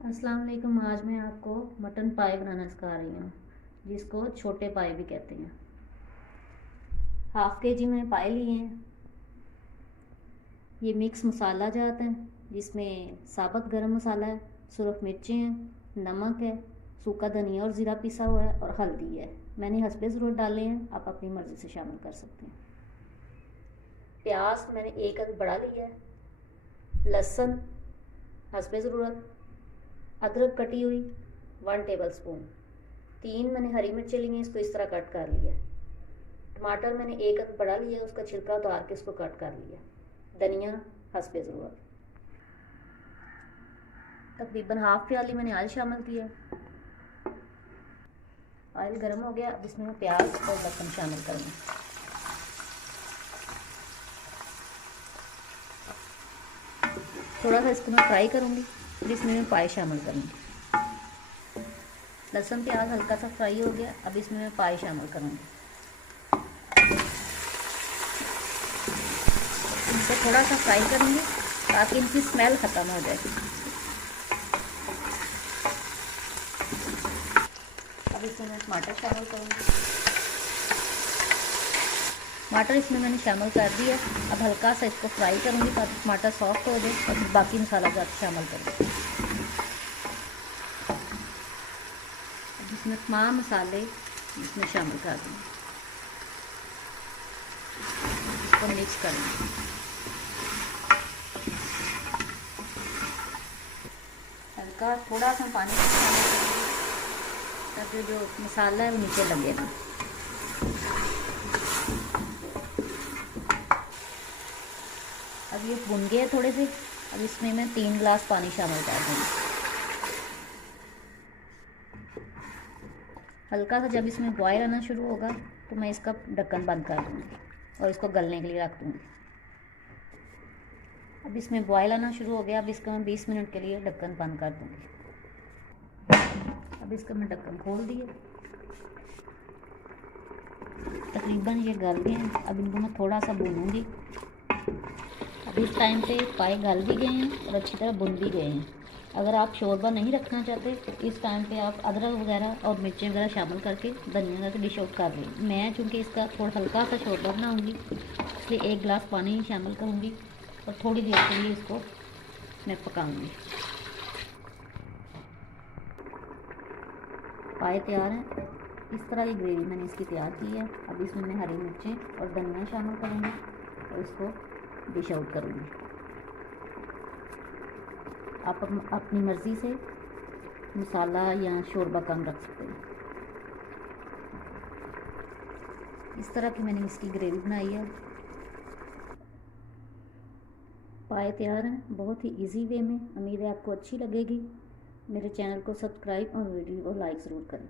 अस्सलाम वालेकुम। आज मैं आपको मटन पाई बनाना सिखा रही हूँ, जिसको छोटे पाई भी कहते हैं। हाफ के जी मैंने पाए लिए हैं। ये मिक्स मसाला जात है, जिसमें साबुत गरम मसाला है, सुरख मिर्चें हैं, नमक है, सूखा धनिया और ज़ीरा पिसा हुआ है और हल्दी है। मैंने हस्बे ज़रूरत डाले हैं, आप अपनी मर्ज़ी से शामिल कर सकते हैं। प्याज मैंने एक अदद बड़ा लिया है, लहसुन हस्बे ज़रूरत, अदरक कटी हुई 1 टेबल स्पून, 3 मैंने हरी मिर्चें ली हैं, इसको इस तरह कट कर लिया। टमाटर मैंने एक अदद बड़ा लिया, उसका छिलका उतार के इसको कट कर लिया। धनिया हस्बे ज़रूरत। तकरीबन हाफ प्याली मैंने ऑयल शामिल किया। ऑयल गर्म हो गया, अब इसमें मैं प्याज और लहसुन शामिल करूँगी। थोड़ा सा इसको मैं फ्राई करूँगी, फिर इसमें मैं पाई शामिल करूँगी। लहसुन प्याज हल्का सा फ्राई हो गया, अब इसमें मैं पाई शामिल करूँगी। इनको थोड़ा सा फ्राई करूँगी ताकि इनकी स्मेल ख़त्म हो जाए। अब इसमें मैं टमाटर शामिल करूँगी। टमाटर इसमें मैंने शामिल कर दिया। अब हल्का सा इसको फ्राई करूँगी ताकि टमाटर सॉफ्ट हो जाए और बाकी मसाला जात शामिल करूँगी। अब इसमें तमाम मसाले इसमें शामिल कर दूँगी, इसको मिक्स करूँगी। हल्का थोड़ा सा पानी शामिल करूँगी ताकि जो मसाला है वो नीचे लगे ना। अब ये भुन गए थोड़े से, अब इसमें मैं 3 गिलास पानी शामिल कर दूँगी। हल्का सा जब इसमें बॉयल आना शुरू होगा तो मैं इसका ढक्कन बंद कर दूँगी और इसको गलने के लिए रख दूँगी। अब इसमें बॉयल आना शुरू हो गया, अब इसका मैं 20 मिनट के लिए ढक्कन बंद कर दूँगी। अब इसका मैं ढक्कन खोल दिया, तकरीबन ये गल गए हैं। अब इनको मैं थोड़ा सा भूनूँगी। अब इस टाइम पे पाए गल भी गए हैं और अच्छी तरह भुन भी गए हैं। अगर आप शोरबा नहीं रखना चाहते तो इस टाइम पे आप अदरक वगैरह और मिर्चें वगैरह शामिल करके धनिया करके डिश आउट कर लें। मैं चूँकि इसका थोड़ा हल्का सा शोरबा बनाऊँगी, इसलिए 1 गिलास पानी शामिल करूँगी और थोड़ी देर के लिए इसको मैं पकाऊँगी। पाए तैयार हैं। इस तरह की ग्रेवी मैंने इसकी तैयार की है। अब इसमें मैं हरी मिर्चें और धनिया शामिल करूँगी और इसको डिश आउट करूँगी। आप अपनी मर्ज़ी से मसाला या शोरबा कम रख सकते हैं। इस तरह की मैंने इसकी ग्रेवी बनाई है। पाए तैयार हैं बहुत ही इजी वे में। उम्मीद है आपको अच्छी लगेगी। मेरे चैनल को सब्सक्राइब और वीडियो को लाइक ज़रूर करें।